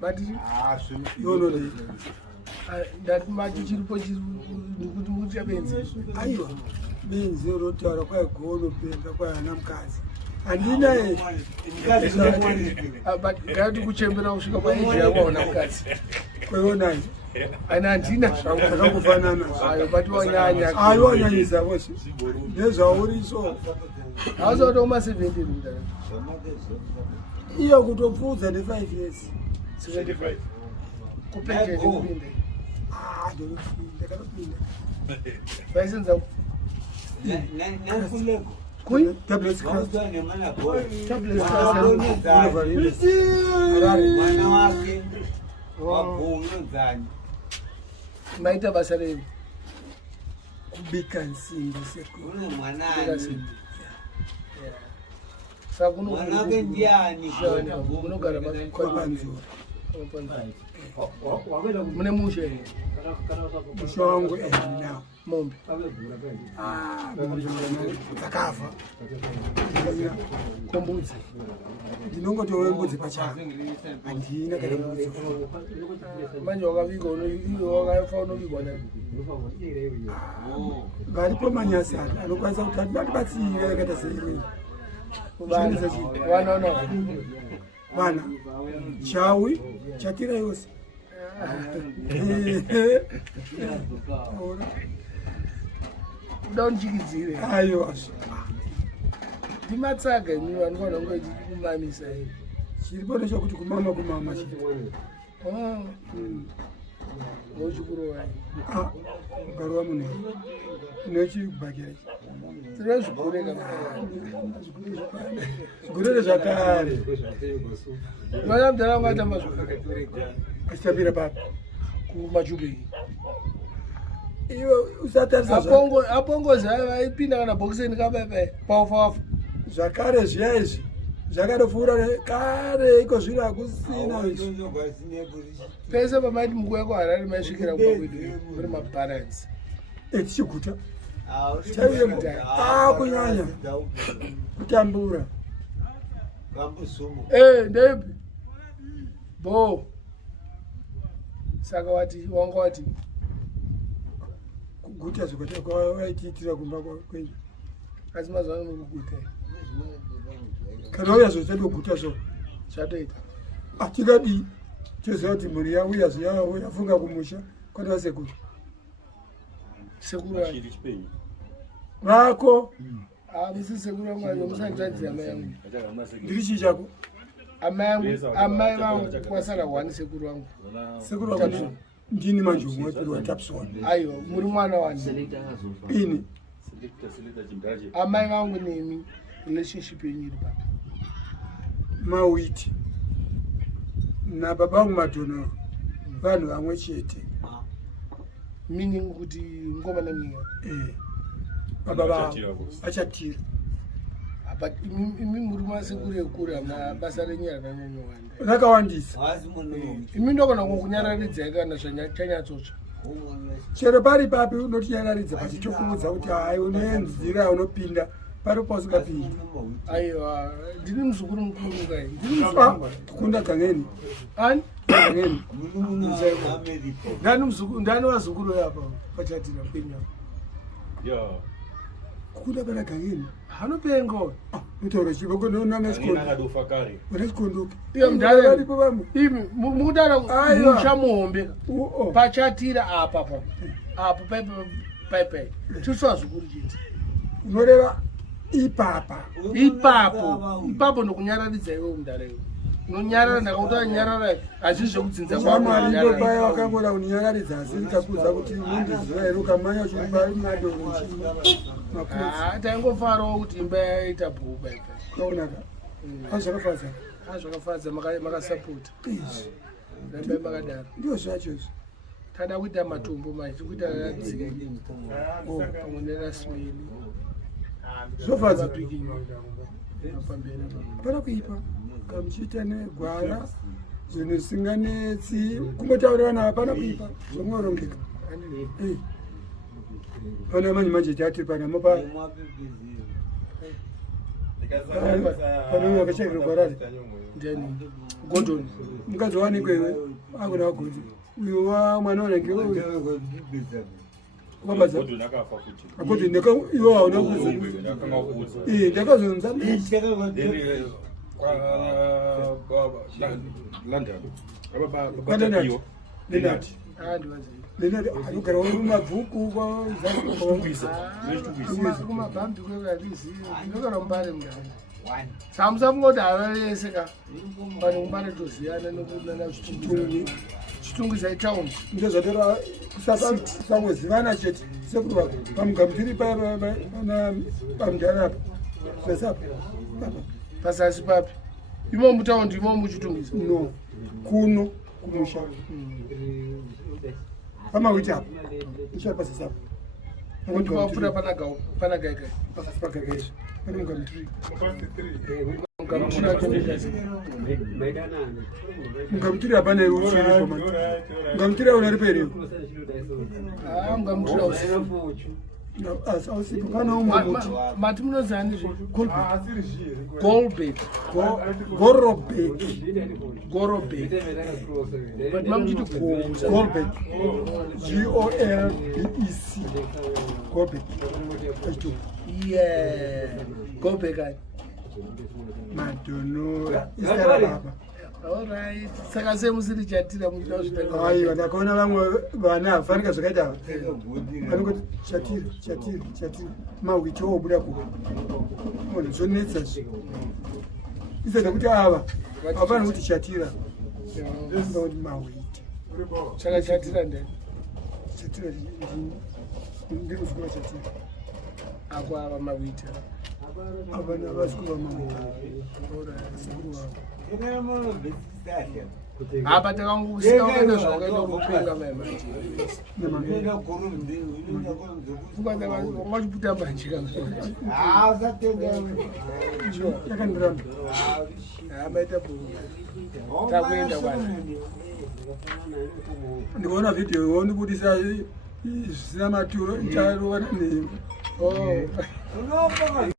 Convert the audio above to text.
But you know that much you put ayo benzi rotaura kwaigona upenda kwaanamukadzi handina but ngati kuchembera kusvika paeji yavaona mukadzi kwaionai ana handina zvangu zvakakufanana ayo but wanyanya aiwanyanyisa vose nezvauriso hausatoma 17 iyo kutopfudza ne5 years 75 kupendeni kupinde ndakatopinda vaisenza kui tablets class tablets class mwana wake wabhunyodzani maita basa rei kubika nsimbi Sekuru mwanani saka mwana wake ndiani unogara kwapanzura mune mushe mushe wangu nawo mombe dzakafa kombudzi ndinongotove mbudzi pachako handina kana mbudzi manje wakaviga wakafa unovigwa nani varipo manyasana anokwanisa kuti atibatsire akaita seirei vana chawi chatira yose uda undichikidzire aiwa ndimatsaga imi vanokwana kungokumamisa i chiripo nechokuti kumama chiri ngochikurovai ukarova munhu nechibhakira tiri zvikureka zvikurere zvakare vana mudhara vangatamba achitambira papi kumachubei iwe usatarisa apongozi aipinda kana bhokiseni kapepe paufafu zvakare zviya izvi zvakatopfuura kare iko zviro hakusina pese pamaiti munguva yako harari maisvikira kuba kwedu muri maparents tichiguta chaiye kudhaya kunyanya kutambura ndeipi bo saka wanga wati kuguta zvakatawaitiitira kumba kwenyu asi mazuva ano mukuguta kana uya zvochadoguta zvo chatoita atingadi choziva kuti mhuri yauya zviyawo yafunga kumusha kwanova sekuru sekuru vako misi sekuru vangu ayo musanditadzira amai yangu ndiri chii chako amai vangu kwasara 1 sekuru vangu ndini manje umwepiri watapsona aiwa muri mwana wani ini amai vangu nemi relationship yenyu iri papa mawiti nababa vangu madhonoro vanhu vamwe chete meaning kuti ngoma nemwiwa baba vachatira but imi muri masekuru ekure hamna basa renyaya rakanyanyowanda rakawandisa imi ndokona kungokunyararidzai kana zvachanyatsotsva chero pari papi unotinyararidza pachichokuudza kuti hai unoenzira unopinda pari pausingapindi aiwa ndini muzukuru mukuru kai kunda gangeni ani gangeni ndani vazukuru yapa pachatira penya kunda pana gangeni hanopenga utaura chivoko nonamesikondoke iyo mdharipo vamwe imi mukudara muchamuhombe pachatira apa apo paipai tiswa zvikuru chete unoreva ipapo ndokunyararidza iwe mudhara iwe unonyarara ndakauta nyarara hazvii zvekudzinza kwamarimbobaya wakangora uninyararidza asi ndikakudza kuti mundiziva here ukamanya chiri pari Mado taingofarawo kuti imba yaita bhuba kaonaka azvakafadza zvakafadza makasapota rambai makadaro ndio zvachozvo tada kuita matombo mai tikuita radzika pamwe nerasmeni zvofadza hapana kuipa kamuchiita negwara zvinhu zvisinganetsi kungotaurirana hapana kuipa zvomworongeka pana manje manje tati panamo panouya kachakira gwarari ndeni Gordon. Mkazi wani kwewe. Ako na wakodi. Uyo wa mwana wana ngewe. Wabaza. Akodi ndeko iyo wa unakuza. Ndeko zonza. London. Kwa Lenati. Lenati alukara mabvuku kwa kumabhambi kwekalizi ndokanombare mngani samusamngodava yese ka vanhu kumbare toziyana nokunana chitungu chaitown ndezvatera kusangozivana chete sekuti pamugamutiri pamudhara apa pesapa pasasi papi imo mutaundi imo muchitungisa no kuno kumusha pamawiti apa ichari pasasi apa ndipapfuta panagaigai pasasi pagagaizvo pane mugamutiri mugamutiri hapana ruchiri mugamutiri auna riperewo mugamutira usiku ausiku kana umwe muti mati munozani Golbec but mamuchiti Golbec Golbec Golbec yeah Golbec madonora isarababa. Alright. Saka semusiri chatira muchita zvitanga. Aiwa ndakaona vamwe vana hafanika zvakaita. Vanongoti chatira. Mawiti obuda ku. Munhu zvonetsa zvi. Isaka kuti ava hapana kuti chatira. Ndoti mawiti. Saka chatira ndeni. Chatira ndiri kuzvikora chatira. Ako ava mawiti. Avana vasikuru vamawiti. Sekuru wavo. Apa takangusika ukaenda zvakaita kupenga maimati. Wachiputa banjika. Yakandiramba. Amaita bhuku. Takuenda kwana. Ndikaona video wondibudisa zvisina maturo ntarova nemi. Oh.